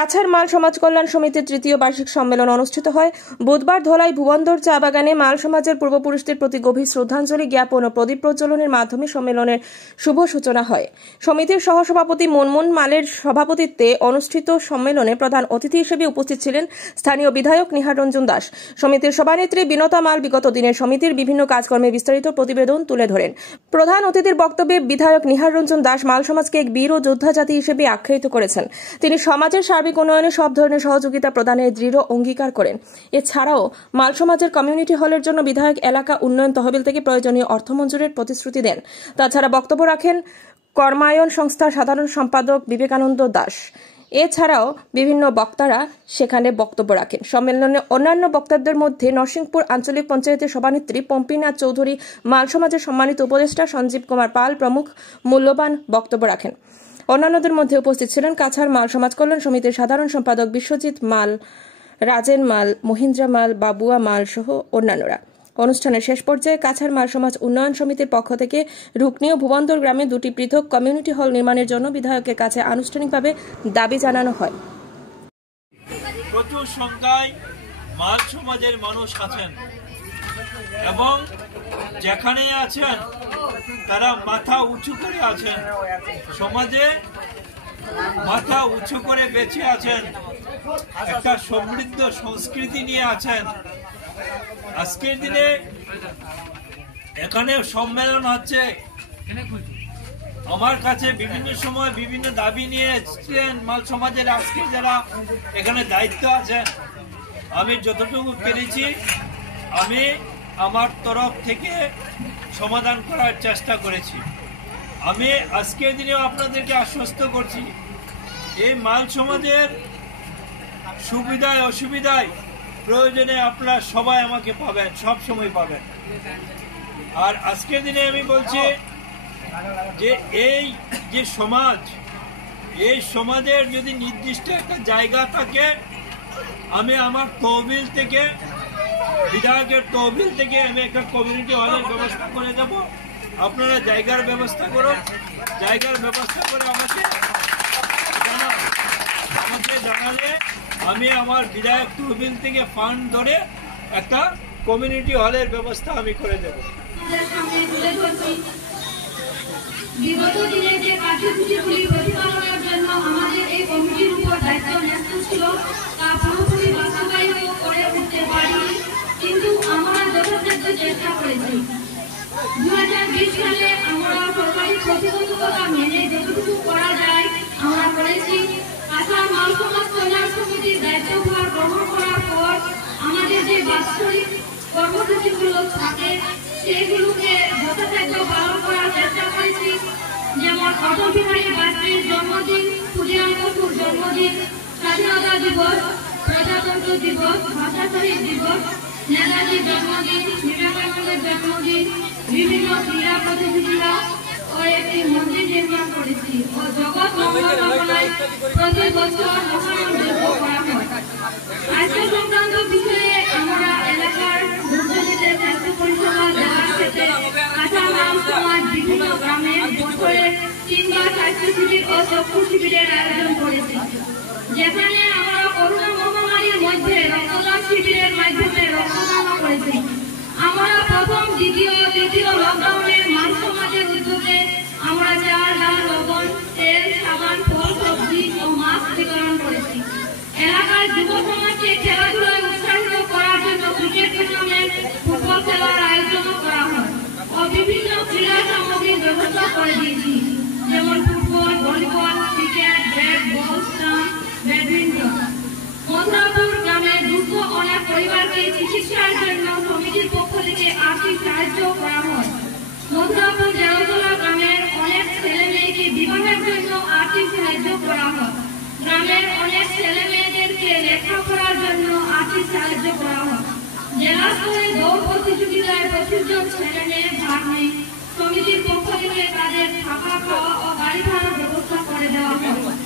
কাছাড় মাল সমাজ কল্যাণ সমিতির তৃতীয় বার্ষিক সম্মেলন অনুষ্ঠিত হয় বুধবার ধলাই ভুবনদর চা বাগানে। মাল সমাজের পূর্বপুরুষদের প্রতি গভীর শ্রদ্ধাঞ্জলি জ্ঞাপন ও প্রদীপ প্রজ্বলনের মাধ্যমে সম্মেলনের শুভ সূচনা হয়। সমিতির সহসভাপতি মুনমুন মালের সভাপতিত্বে অনুষ্ঠিত সম্মেলনে প্রধান অতিথি হিসেবে উপস্থিত ছিলেন স্থানীয় বিধায়ক নিহার রঞ্জন দাস। সমিতির সভানেত্রী বিনতা মাল বিগত দিনের সমিতির বিভিন্ন কাজকর্মের বিস্তারিত প্রতিবেদন তুলে ধরেন। প্রধান অতিথির বক্তব্যে বিধায়ক নিহার রঞ্জন দাস মাল সমাজকে এক বীর ও যোদ্ধা জাতি হিসেবে আখ্যায়িত করেছেন। তিনি সমাজের সার্বিক উন্নয়নে সব ধরনের সহযোগিতা প্রদানের দৃঢ় অঙ্গীকার করেন। এছাড়াও মাল সমাজের কমিউনিটি হলের জন্য বিধায়ক এলাকা উন্নয়ন তহবিল থেকে প্রয়োজনীয় অর্থ মঞ্জুরের প্রতিশ্রুতি দেন। তাছাড়া বক্তব্য রাখেন কর্মায়ন সংস্থার সাধারণ সম্পাদক বিবেকানন্দ দাস। এছাড়াও বিভিন্ন বক্তারা সেখানে বক্তব্য রাখেন। সম্মেলনে অন্যান্য বক্তাদের মধ্যে নরসিংপুর আঞ্চলিক পঞ্চায়েতের সভানেত্রী পম্পিনাথ চৌধুরী, মাল সমাজের সম্মানিত উপদেষ্টা সঞ্জীব কুমার পাল প্রমুখ মূল্যবান বক্তব্য রাখেন। অন্যান্যদের মধ্যে উপস্থিত ছিলেন কাছাড় মাল সমাজ কল্যাণ সমিতির সাধারণ সম্পাদক বিশ্বজিৎ মাল, রাজেন মাল, মহিন্দ্রা মাল, বাবুয়া মাল সহ অন্যান্যরা। অনুষ্ঠানের শেষ পর্যায়ে কাছাড় মাল সমাজ উন্নয়ন সমিতির পক্ষ থেকে রুকনি ও ভুবনদর গ্রামে দুটি পৃথক কমিউনিটি হল নির্মাণের জন্য বিধায়কের কাছে আনুষ্ঠানিকভাবে দাবি জানানো হয়। প্রচুর সংখ্যায় মাল সমাজের মানুষ আছেন এবং যেখানে আছেন তারা মাথা উঁচু করে আছেন, সমাজে মাথা উঁচু করে বেঁচে আছেন, একটা সমৃদ্ধ সংস্কৃতি নিয়ে আছেন। আজকের দিনে এখানে সম্মেলন হচ্ছে। আমার কাছে বিভিন্ন সময় বিভিন্ন দাবি নিয়ে এসেছেন মাল সমাজের আজকে যারা এখানে দায়িত্ব আছেন। আমি যতটুকু পেরেছি আমি আমার তরফ থেকে সমাধান করার চেষ্টা করেছি। আমি আজকের দিনেও আপনাদেরকে আশ্বস্ত করছি এই মাল সমাজের সুবিধায় অসুবিধায় প্রয়োজনে আপনারা সবাই আমাকে পাবেন, সব সময় পাবেন। আর আজকের দিনে আমি বলছি যে এই যে সমাজ, এই সমাজের যদি নির্দিষ্ট একটা জায়গা থাকে, আমি আমার তহবিল থেকে, বিধায়কের তহবিল থেকে আমি একটা কমিউনিটি হলের ব্যবস্থা করে দেব। আপনারা জায়গার ব্যবস্থা করুন, জায়গার ব্যবস্থা করে আমাকে জানালে আমি আমার বিধায়ক তহবিল থেকে ফান্ড ধরে একটা কমিউনিটি হলের ব্যবস্থা আমি করে দেব। বিগত দিনে যে কার্যসূচিগুলি প্রতিপালনের জন্য আমাদের এই কমিটির উপর দায়িত্ব ন্যস্ত ছিল তা পুরোপুরি বাস্তবায়িত করে উঠতে পারিনি, কিন্তু আমরা যথাসাধ্য চেষ্টা করেছি। 2020 সালে আমরা সরকারি প্রতিবন্ধকতা মেনে যতটুকু করা যায় আমরা করেছি। কাছাড় মাল সমাজ কল্যাণ সমিতির দায়িত্বভার গ্রহণ করার পর আমাদের যে বাৎসরিক কর্মসূচিগুলো থাকে সেগুলোকে যথাসাধ্য পালন করার চেষ্টা করেছি। যেমন অটল বিহারী বাজপেয়ীর জন্মদিন, সুজিয়ান বসুর জন্মদিন, স্বাধীনতা দিবস, প্রজাতন্ত্র দিবস, ভাষা শহীদ দিবস, নেতাজির জন্মদিন, বিবেকানন্দের জন্মদিন, বিভিন্ন ক্রীড়া প্রতিযোগিতা ও একটি মন্দির নির্মাণ করেছি ও জগৎ মঙ্গল কামনায় প্রতি বছর মহান যজ্ঞ করা হয়। স্বাস্থ্য সংক্রান্ত বিষয়ে আমরা এলাকার দুর্যোগীদের স্বাস্থ্য পরিষেবা দেওয়ার ক্ষেত্রে কাছাড় মাল সমাজ বিভিন্ন গ্রামে বছরে 3 বার স্বাস্থ্য শিবির ও চক্ষু শিবিরের আয়োজন করেছি, যেখানে আমরা করোনা মহামারীর মধ্যে রক্তদান শিবিরের মাধ্যমে রক্তদান করেছি। আমরা প্রথম, দ্বিতীয়, তৃতীয় লকডাউনের মাল সমাজের উদ্যোগে আমরা চাল, ডাল, লবণ, তেল, সাবান, ফল, সবজি ও মাস্ক বিতরণ করেছি। এলাকার যুব সমাজকে খেলাধুলায় উৎসাহিত করার জন্য ক্রিকেট টুর্নামেন্ট, ফুটবল খেলার আয়োজন করা হয় ও বিভিন্ন ক্রীড়া সামগ্রীর ব্যবস্থা করে দিয়েছি, যেমন ফুটবল, ভলিবল, ক্রিকেট, ব্যাট, বল, স্টাম্প, ব্যাডমিন্টন। মথুরাপুর গ্রামে দুঃস্থ অনেক পরিবারকে চিকিৎসার জন্য সমিতির পক্ষ থেকে আর্থিক সাহায্য করা হয়। মথুরাপুর জেলাতলা গ্রামের অনেক ছেলে মেয়েকে বিবাহের জন্য আর্থিক সাহায্য করা হয়। গ্রামের অনেক ছেলে মেয়েদেরকে লেখাপড়ার জন্য আর্থিক সাহায্য করা হয়। জেলা স্তরে দৌড় প্রতিযোগিতায় 25 জন ছেলে মেয়ে ভাগ নেয়। সমিতির পক্ষ থেকে তাদের থাকা, খাওয়া ও গাড়ি ভাড়ার ব্যবস্থা করে দেওয়া হয়।